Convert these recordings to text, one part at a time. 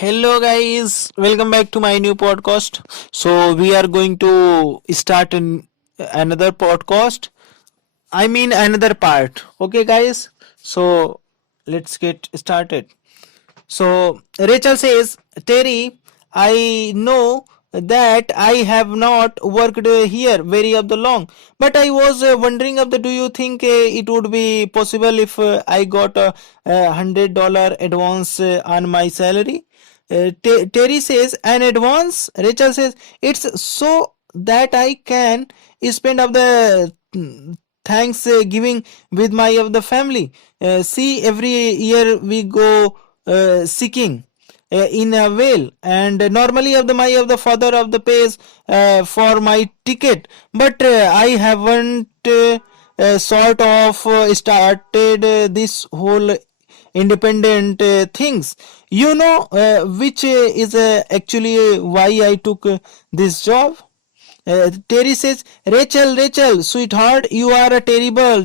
Hello guys, welcome back to my new podcast. So we are going to start another podcast. I mean another part. Okay guys. So let's get started. So Rachel says, Terry, I know that I have not worked here very of the long, but I was wondering of the do you think it would be possible if I got $100 advance on my salary? Terry says an advance. Rachel says it's so that I can spend of the Thanksgiving with my of the family. See, every year we go seeking in a whale, and normally of the father of the pays for my ticket, but I haven't sort of started this whole independent things, which is actually why I took this job. Terry says, Rachel, sweetheart, you are a terrible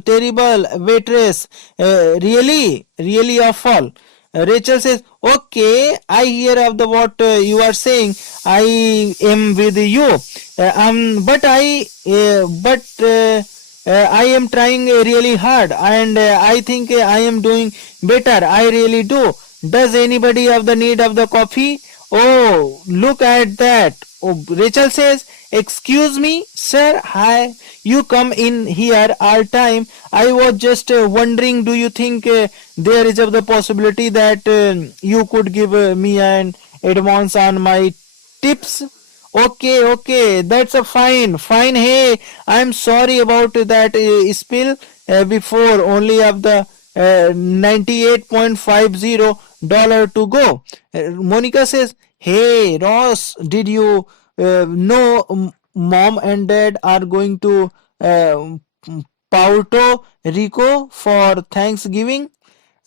waitress. Really awful. Rachel says, okay, I hear of the what you are saying. I am with you. I am trying really hard, and I think I am doing better. I really do. Does anybody have the need of the coffee? Oh, look at that. Oh, Rachel says, excuse me, sir. Hi, you come in here all time. I was just wondering, do you think there is the possibility that you could give me an advance on my tips? Okay, that's a fine. Hey, I'm sorry about that spill before. Only of the $98.50 to go. Monica says, hey, Ross, did you know mom and dad are going to Puerto Rico for Thanksgiving?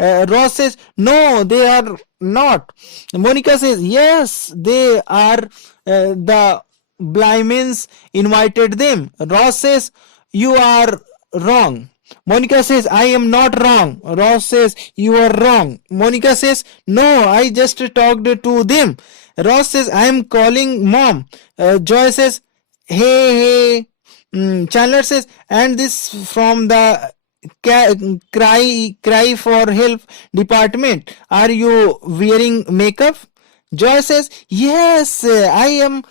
Ross says, no, they are not. Monica says, yes, they are. The Blimens invited them. Ross says, you are wrong. Monica says, I am not wrong. Ross says, you are wrong. Monica says, no, I just talked to them. Ross says, I am calling mom. Joy says, hey. Chandler says, and this from the cry for help department. Are you wearing makeup? Joy says, yes, I am.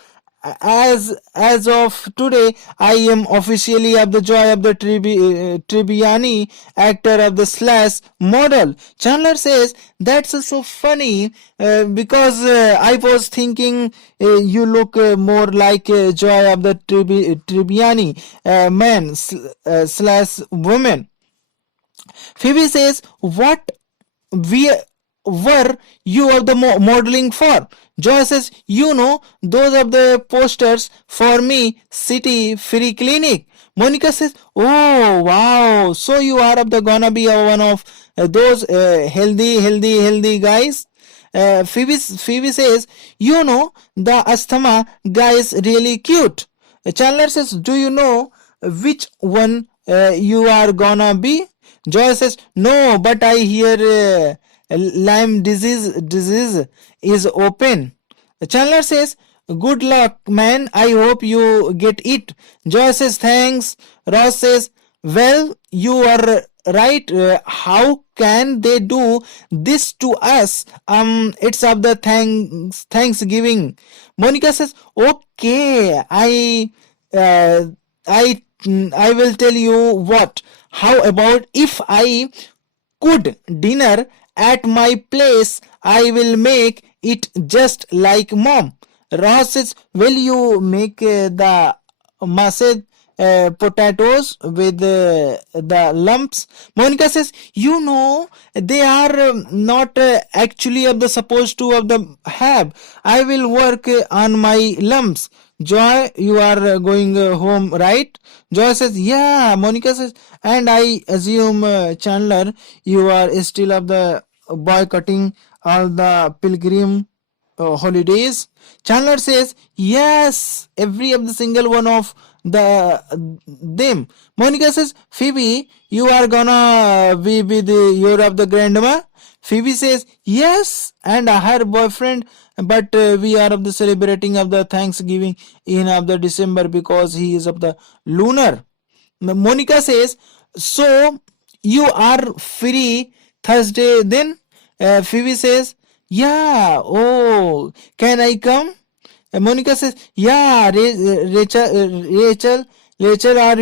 As of today, I am officially of the Joy of the Tribbiani, actor of the slash model. Chandler says, that's so funny because I was thinking you look more like Joy of the Tribbiani man slash woman. Phoebe says, what we were you of the modeling for? Joy says, those are the posters for me, City Free Clinic. Monica says, oh, wow, so you are of the gonna be one of those healthy guys. Phoebe says, the asthma guy is really cute. Chandler says, do you know which one you are gonna be? Joy says, no, but I hear Lyme disease is open. Chandler says, good luck, man. I hope you get it. Joy says, thanks. Ross says, well, you are right. How can they do this to us? It's of the Thanksgiving. Monica says, okay, I will tell you what. How about if I could dinner at my place? I will make it just like mom. Ross says, will you make the mashed potatoes with the lumps? Monica says, they are not actually of the supposed to of the have. I will work on my lumps. Joy, you are going home, right? Joy says, yeah. Monica says, and I assume, Chandler, you are still of the boycotting all the pilgrim holidays. Chandler says, yes, every of the single one of them. Monica says, Phoebe, you are gonna be with your of the grandma? Phoebe says, yes, and her boyfriend but we are of the celebrating of the Thanksgiving in of the December because he is of the lunar. Monica says, so you are free Thursday then? Phoebe says, yeah, oh, can I come? Monica says, yeah, Rachel, are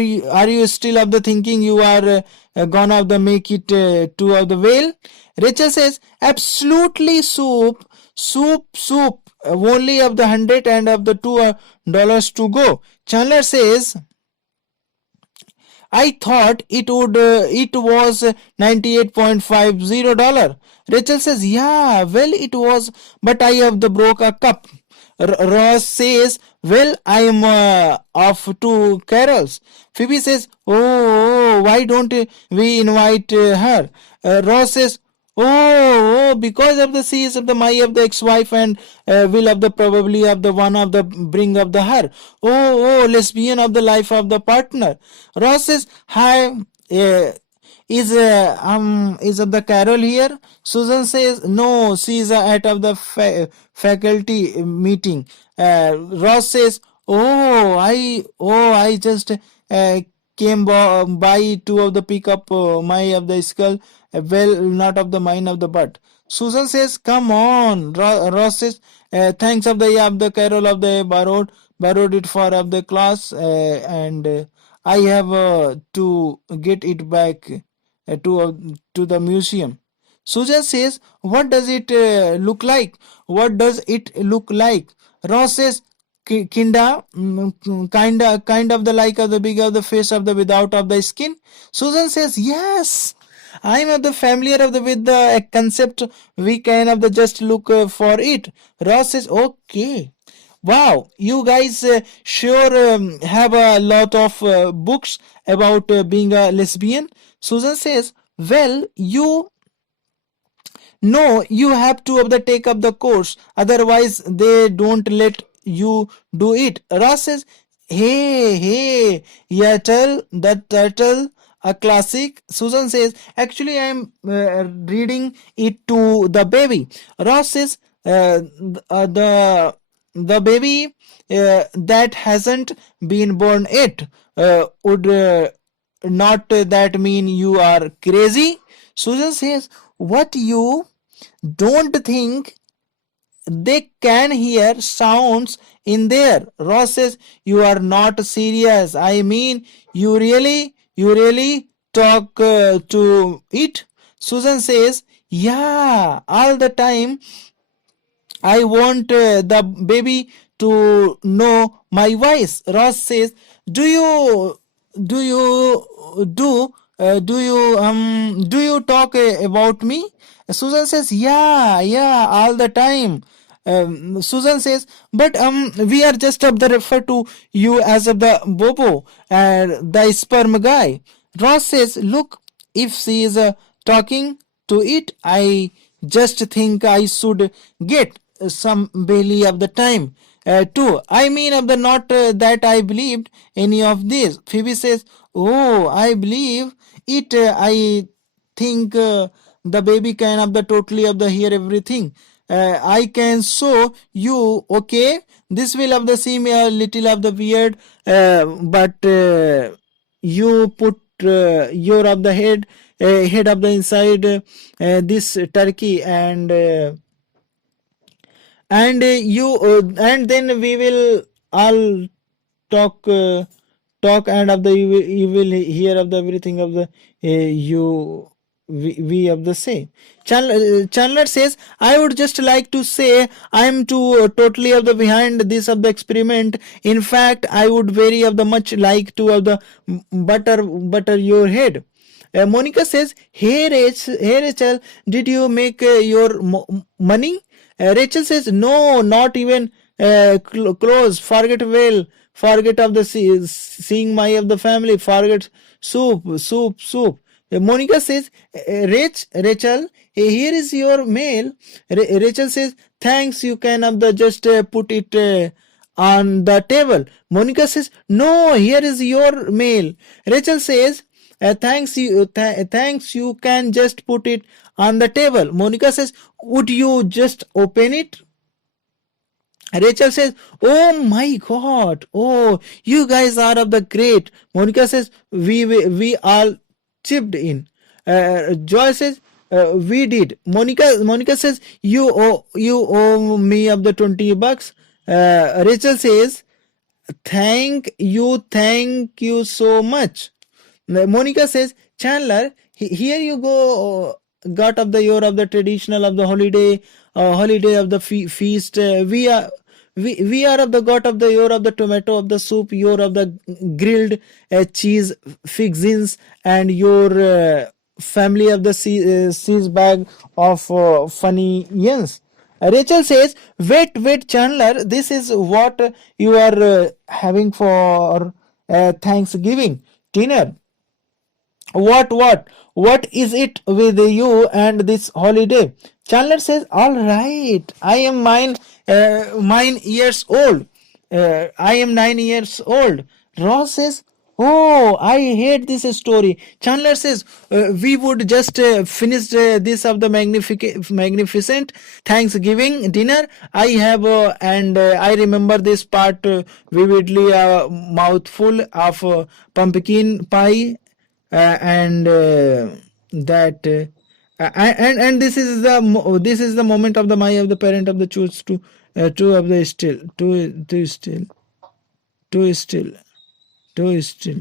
you still of the thinking you are gonna of the make it two of the whale? Rachel says, absolutely soup, only of the 100 and of the $2 to go. Chandler says, I thought it was $98.50. Rachel says, yeah, well it was, but I have the broke a cup. Ross says, well, I am off to Carol's. Phoebe says, why don't we invite her? Ross says, because of the seas of the my of the ex-wife and will of the probably of the one of the bring of the her. Lesbian of the life of the partner. Ross says, hi, is of the Carol here? Susan says, no, she is at of the faculty meeting. Ross says, I just came by two of the pick up my of the skull, well, not of the mine of the butt. Susan says, come on. Ross says, thanks of the Carol of the borrowed it for of the class, and I have to get it back to the museum. Susan says, what does it look like? What does it look like? Ross says, kind of the like of the big of the face of the without of the skin. Susan says, yes. I'm of the familiar of the with the concept. We can of the just look for it. Ross says, okay. Wow, you guys sure have a lot of books about being a lesbian. Susan says, well, you have to of the take up the course, otherwise they don't let you do it. Ross says, hey, yeah, tell that turtle a classic. Susan says, actually, I'm reading it to the baby. Ross says, the baby that hasn't been born yet. Would not that mean you are crazy? Susan says, what, you don't think they can hear sounds in there? Ross says, you are not serious. I mean, you really talk to it? Susan says, yeah, all the time. I want the baby to know my voice. Ross says, do you do you do you talk about me? Susan says, yeah, all the time. Susan says, but we are just of the refer to you as of the bobo and the sperm guy. Ross says, look, if she is talking to it, I just think I should get some belly of the time too. I mean of the not that I believed any of this. Phoebe says, oh, I believe it. I think the baby can of the totally of the hear everything. I can show you. Okay, this will of the seem a little of the weird, but you put your of the head of the inside this turkey and then we will all talk talk and of the you will hear of the everything of the you we of the same. Chandler says, I would just like to say I'm too totally of the behind this of the experiment. In fact, I would very of the much like to of the butter your head. Monica says, hey Rachel, did you make your money? Rachel says, no, not even close. Forget of the seeing my of the family. Forget soup. Monica says, Rachel, here is your mail. Rachel says, thanks, you can of the just put it on the table. Monica says, no, here is your mail. Rachel says, thanks, you can just put it on the table. Monica says, would you just open it? Rachel says, "Oh my God! Oh, you guys are of the great." Monica says, "We all chipped in." Joy says, "We did." Monica says, "You owe me of the $20." Rachel says, thank you so much." Monica says, "Chandler, here you go, god of the year of the traditional of the holiday of the feast. We are of the god of the year of the tomato of the soup, year of the grilled cheese fixins, and your family of the seas bag of funny yens." Rachel says, wait, Chandler, this is what you are having for Thanksgiving dinner. What is it with you and this holiday? Chandler says, "All right, I am 9 years old. I am 9 years old." Ross says, "Oh, I hate this story." Chandler says, "We would just finish this of the magnificent Thanksgiving dinner. I have and I remember this part vividly. A mouthful of pumpkin pie and that and this is the moment of the my of the parent of the choose to two of the still two still two still two still.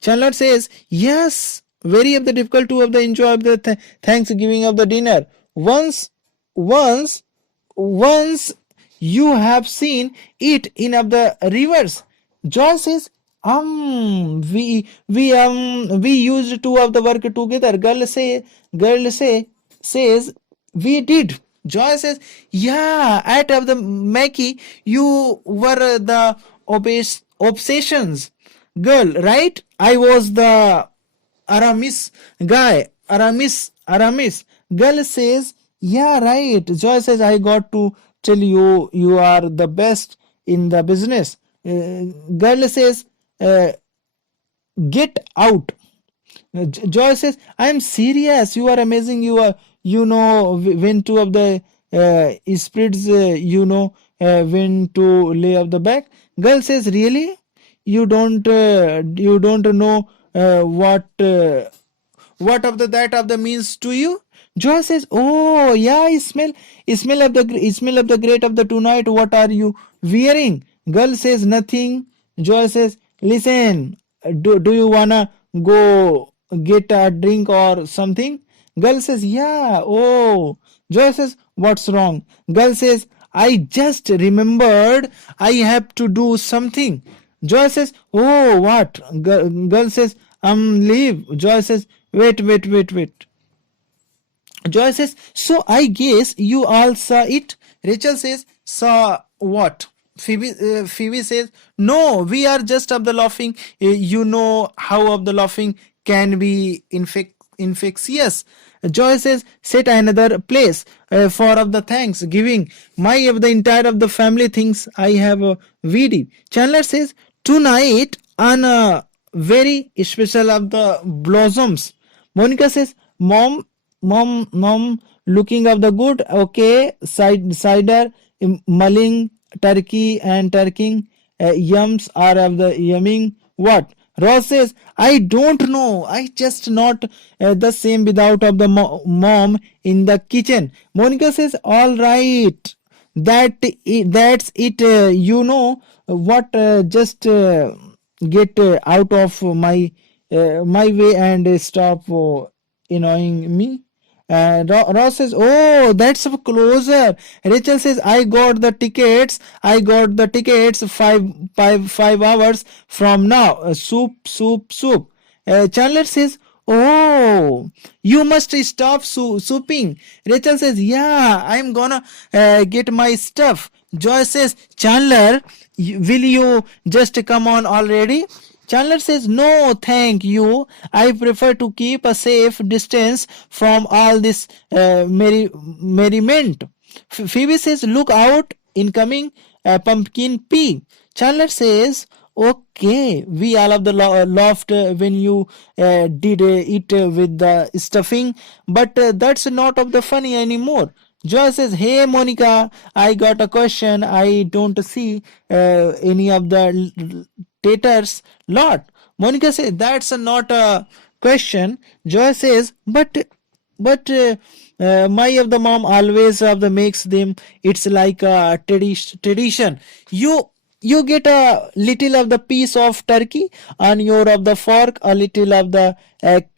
Chandler says, "Yes, very of the difficult to of the enjoy of the Thanksgiving of the dinner. Once, once you have seen it in of the rivers." Joy says, we used two of the work together." Girl says, "We did." Joy says, "Yeah, at of the Mackie, you were the obsessions girl, right? I was the Aramis guy. Aramis. Girl says, "Yeah, right." Joy says, "I got to tell you, you are the best in the business." Girl says, "Get out." Joy says, "I am serious. You are amazing. You know, when two of the spirits, when to lay off the back." Girl says, "Really? You don't know what of the that of the means to you?" Joy says, "Oh yeah, smell of the great of the tonight. What are you wearing?" Girl says, "Nothing." Joy says, "Listen, do you wanna go get a drink or something?" Girl says, "Yeah." Oh. Joy says, "What's wrong?" Girl says, "I just remembered I have to do something." Joy says, "Oh, what?" Girl says, leave." Joy says, wait. Joy says, "So I guess you all saw it." Rachel says, "Saw what?" Phoebe says, "No, we are just of the laughing. You know how of the laughing can be infectious." Joy says, "Set another place for of the Thanksgiving. My of the entire of the family thinks I have a VD." Chandler says, "Tonight on a very special of the blossoms." Monica says, Mom, looking of the good, okay, cider, mulling, turkey, and turking, yums are of the yumming. What?" Ross says, "I don't know. I just not the same without of the mom in the kitchen." Monica says, "All right. That's it. What? Just get out of my way and stop annoying me." Ross says, "Oh, that's closer." Rachel says, I got the tickets 5 hours from now. Soup. Chandler says, "Oh, you must stop souping." Rachel says, "Yeah, I'm gonna get my stuff." Joy says, "Chandler, will you just come on already?" Chandler says, "No, thank you. I prefer to keep a safe distance from all this merriment." Phoebe says, "Look out, incoming pumpkin pea." Chandler says, Okay, we all of the laughed when you did it with the stuffing, but that's not of the funny anymore. Joy says, "Hey Monica, I got a question. I don't see any of the taters lot." Monica says, "That's not a question." Joy says, but my of the mom always of the makes them. It's like a tradition. You get a little of the piece of turkey on your of the fork, a little of the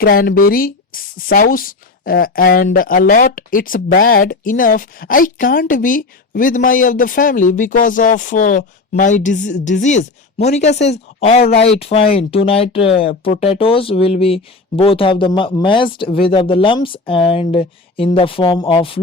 cranberry sauce, and a lot. It's bad enough I can't be with my of the family because of my disease. Monica says, all right, fine, tonight potatoes will be both of the mashed with of the lumps and in the form of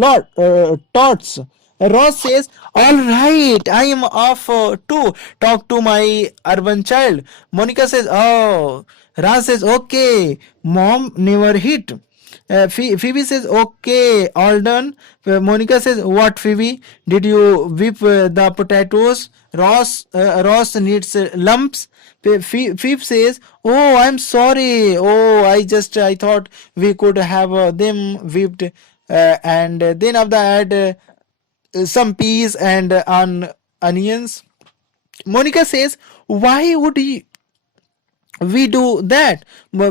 tots. Ross says, all right, I am off to talk to my urban child. Monica says, oh. Ross says, okay, mom never hit. Phoebe says, okay, all done. Monica says, what, Phoebe? Did you whip the potatoes? Ross needs lumps. Phoebe says, oh, I'm sorry. Oh, I thought we could have them whipped. And then after add some peas and onions. Monica says, why would we do that?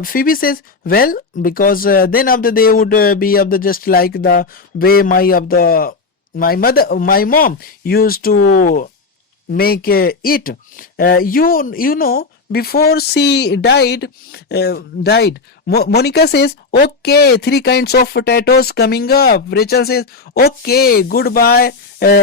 Phoebe says, well, because then after they would be of the just like the way my mom used to make it. You know, before she died. Monica says, okay, three kinds of potatoes coming up. Rachel says, okay, goodbye,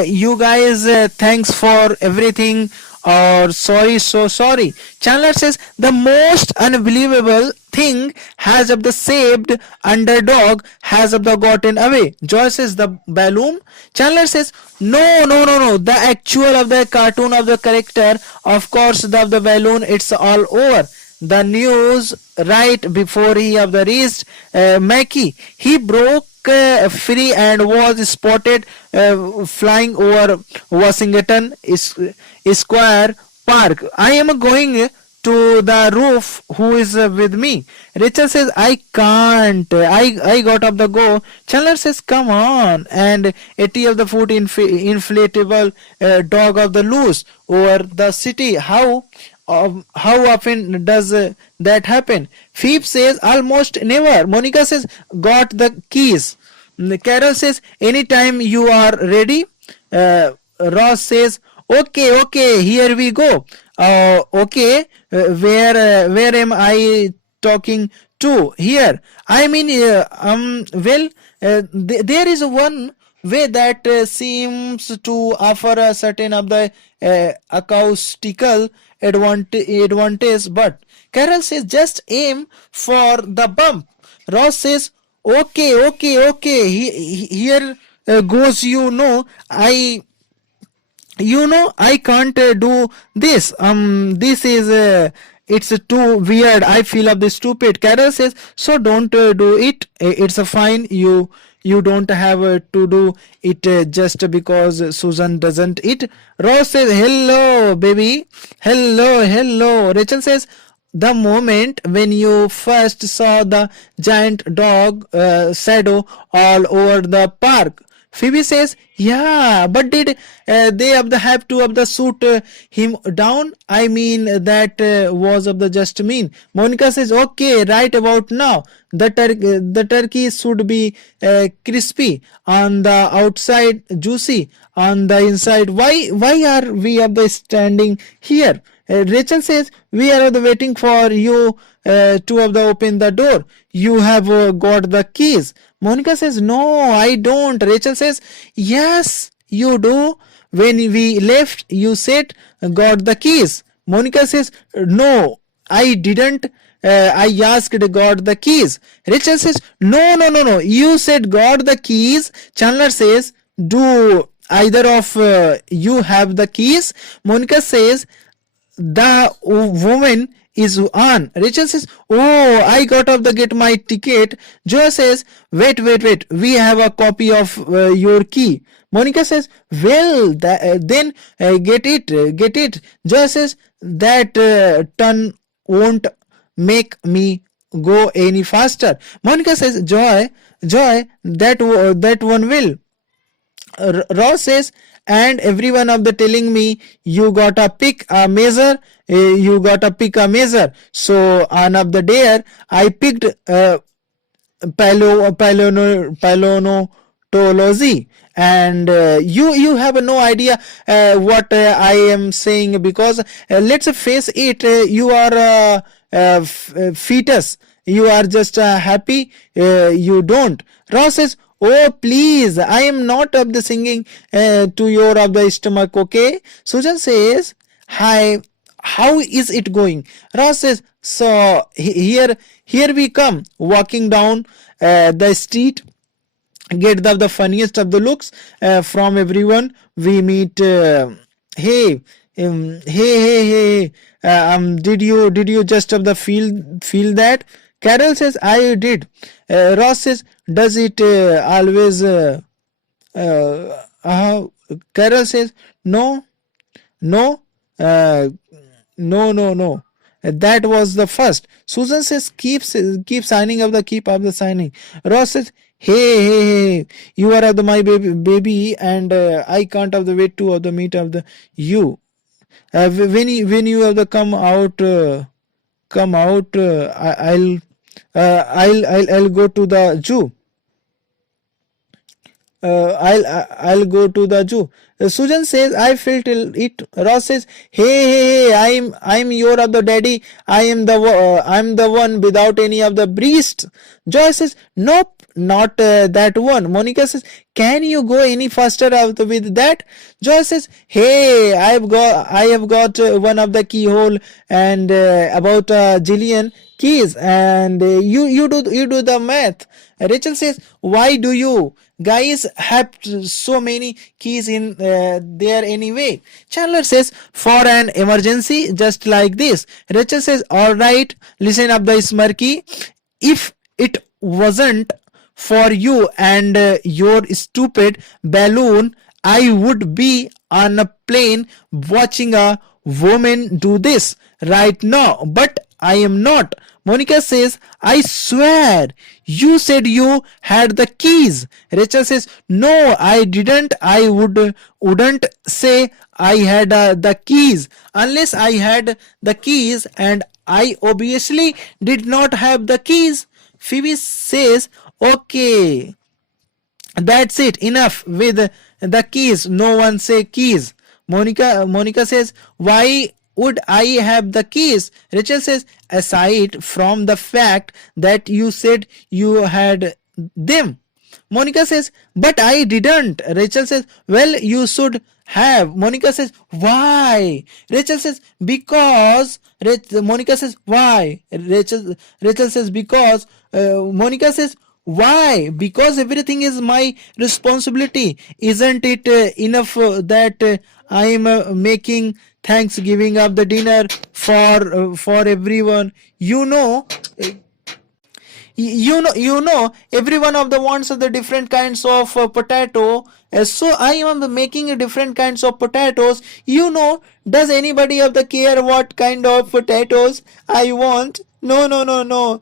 you guys, thanks for everything, or sorry, so sorry. Chandler says, the most unbelievable thing has of the saved underdog has of the gotten away. Joy says, the balloon. Chandler says, no, the actual of the cartoon of the character, of course, the balloon, it's all over. The news right before he have the reached Mackie, he broke free and was spotted flying over Washington Square Park. I am going to the roof. Who is with me? Rachel says, I can't. I got up the go. Chandler says, come on. And 80 of the foot inflatable dog of the loose over the city. How often does that happen? Phoebe says, almost never. Monica says, got the keys. Carol says, anytime you are ready. Ross says, okay, here we go. Okay, where am I talking to here? I mean, there is one way that seems to offer a certain of the acoustical advantage, but Carol says, just aim for the bump. Ross says, okay, here goes. I can't do this. This is it's too weird. I feel of the stupid. Carol says, so don't do it. It's a fine. You don't have to do it just because Susan doesn't it. Ross says, hello baby, hello. Rachel says, the moment when you first saw the giant dog shadow all over the park. Phoebe says, yeah, but did they have to shoot him down? I mean, that was of the just mean. Monica says, okay, right about now. The turkey should be crispy on the outside, juicy on the inside. Why are we standing here? Rachel says, we are waiting for you to open the door. You have got the keys. Monica says, no, I don't. Rachel says, yes, you do. When we left, you said, got the keys. Monica says, no, I didn't. I asked, got the keys. Rachel says, no. You said, got the keys. Chandler says, do either of you have the keys? Monica says, the woman is on. Rachel says, oh, I got off the get my ticket. Joe says, wait. We have a copy of your key. Monica says, well, then get it. Joy says, that ton won't make me go any faster. Monica says, Joy, that one will. Ross says, and everyone of the telling me you gotta pick a measure, So on of the day I picked paleontology, and you have no idea what I am saying, because let's face it, you are a fetus, you are just happy, you don't. Ross says, oh please, I am not of the singing to your of the stomach, okay. Susan says, hi, how is it going? Ross says, so here we come walking down the street, get the funniest of the looks from everyone we meet. Hey, hey, did you just of the feel that? Carol says, I did. Ross says, does it always Carol says, no, no, uh, no. That was the first. Susan says, keep signing of the keep up the signing. Ross says, hey, you are of the my baby, and I can't have the wait to of the meet of the you. When you have the come out, I'll go to the zoo. I'll go to the zoo. Susan says, I felt it. Ross says, hey, I'm your other daddy. I'm the one without any of the breast. Joy says, nope, not that one. Monica says, can you go any faster out with that? Joy says, hey, I have got one of the keyhole, and about a jillion keys, and you do the math. Rachel says, why do you guys have so many keys in there anyway? Chandler says, for an emergency just like this. Rachel says, alright, listen up the smirky. If it wasn't for you and your stupid balloon, I would be on a plane watching a woman do this right now, but I am not. Monica says, I swear, you said you had the keys. Rachel says, no, I didn't. I wouldn't say I had the keys unless I had the keys, and I obviously did not have the keys. Phoebe says, okay, that's it, enough with the keys. No one say keys. Monica says, why would I have the keys? Rachel says, aside from the fact that you said you had them. Monica says, but I didn't. Rachel says, well, you should have. Monica says, why? Rachel says, because. Monica says, why? Rachel says, because. Monica says, why? Because everything is my responsibility. Isn't it enough that I am making Thanksgiving of the dinner for everyone? Every one of the wants the different kinds of potato. So I am making a different kinds of potatoes. Does anybody of the care what kind of potatoes I want? No.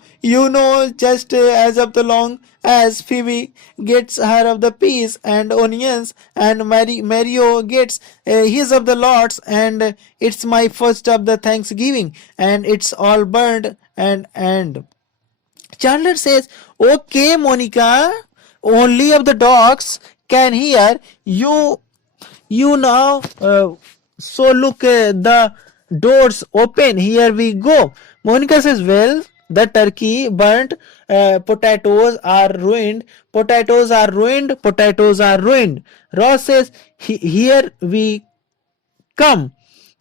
Just as of the long as Phoebe gets her of the peas and onions, and Mario gets his of the lots, and it's my first of the Thanksgiving, and it's all burned and Chandler says, okay, Monica, only of the dogs can hear you now. So look, the doors open. Here we go. Monica says, well, the turkey burnt, potatoes are ruined. Potatoes are ruined. Ross says, here we come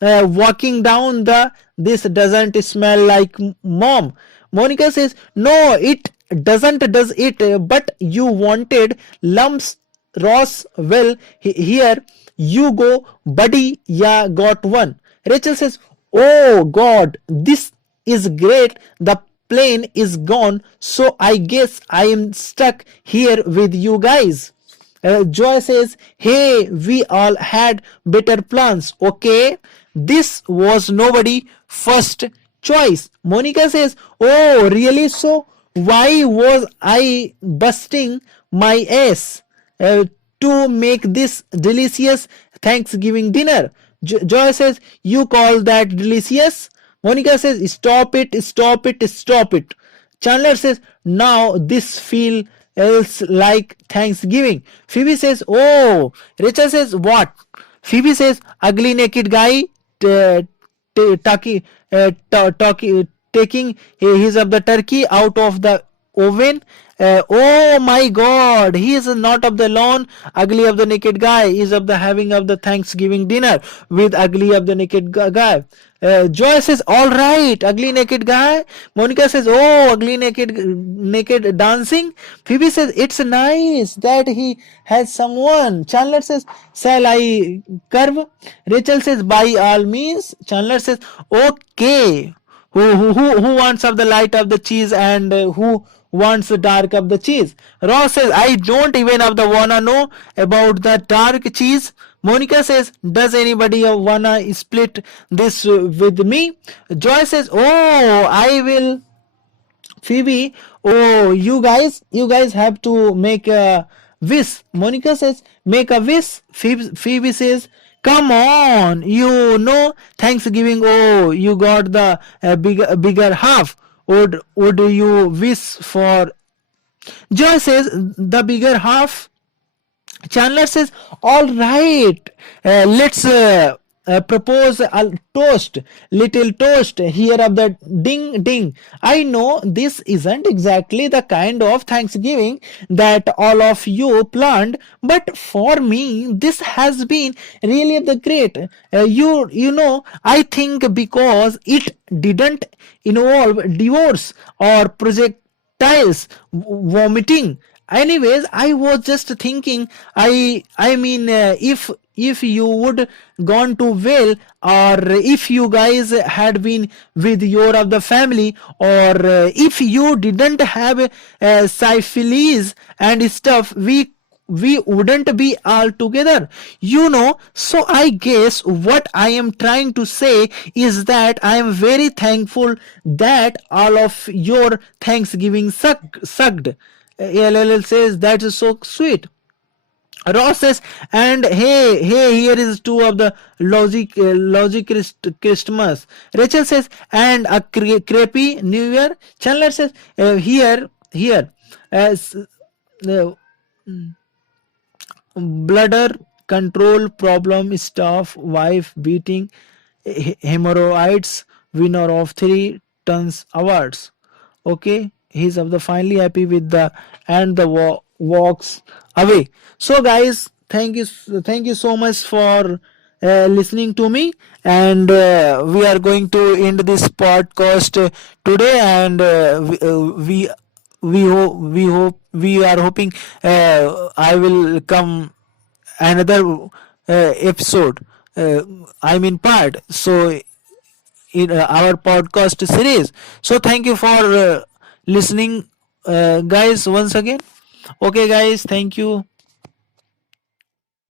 walking down the this doesn't smell like mom. Monica says, no, it doesn't, does it? But you wanted lumps. Ross, well, here you go, buddy. Yeah, got one. Rachel says, oh god, this is great. The plane is gone, so I guess I am stuck here with you guys. Joy says, hey, we all had better plans, okay? This was nobody first choice. Monica says, oh, really? So why was I busting my ass to make this delicious Thanksgiving dinner? Joy says, you call that delicious? Monica says, stop it, stop it, stop it. Chandler says, now this feels like Thanksgiving. Phoebe says, oh. Rachel says, what? Phoebe says, ugly naked guy taking his of the turkey out of the oven. Oh my god, he is not of the lawn. Ugly of the naked guy is of the having of the Thanksgiving dinner with ugly of the naked guy. Joy says, all right, ugly naked guy. Monica says, oh, ugly naked dancing. Phoebe says, it's nice that he has someone. Chandler says, shall I curve? Rachel says, by all means. Chandler says, okay. Who wants of the light of the cheese and who wants the dark of the cheese? Ross says, I don't even of the wanna know about the dark cheese. Monica says, does anybody wanna split this with me? Joy says, oh, I will. Phoebe, oh, you guys have to make a wish. Monica says, make a wish. Phoebe says, come on, you know Thanksgiving. Oh, you got the bigger half. Would you wish for? Joy says, the bigger half. Chandler says, all right, let's propose a toast, little toast here of the ding ding. I know this isn't exactly the kind of Thanksgiving that all of you planned, but for me, this has been really the great. You know, I think because it didn't involve divorce or projectiles vomiting. Anyways, I was just thinking, I mean, if you would gone to well, or if you guys had been with your of the family, or if you didn't have syphilis and stuff, we wouldn't be all together, you know. So I guess what I am trying to say is that I am very thankful that all of your Thanksgiving sucked. LLL says, that is so sweet. Ross says, and hey, here is two of the logic Christmas. Rachel says, and a creepy New Year. Chandler says, here, as bladder control problem stuff, wife beating hemorrhoids, winner of 3 tons awards. Okay, he's of the finally happy with the and the walks away. So guys, thank you so much for listening to me, and we are going to end this podcast today, and we are hoping I will come another episode, I mean part, so in our podcast series. So thank you for listening, guys, once again. Okay guys, thank you.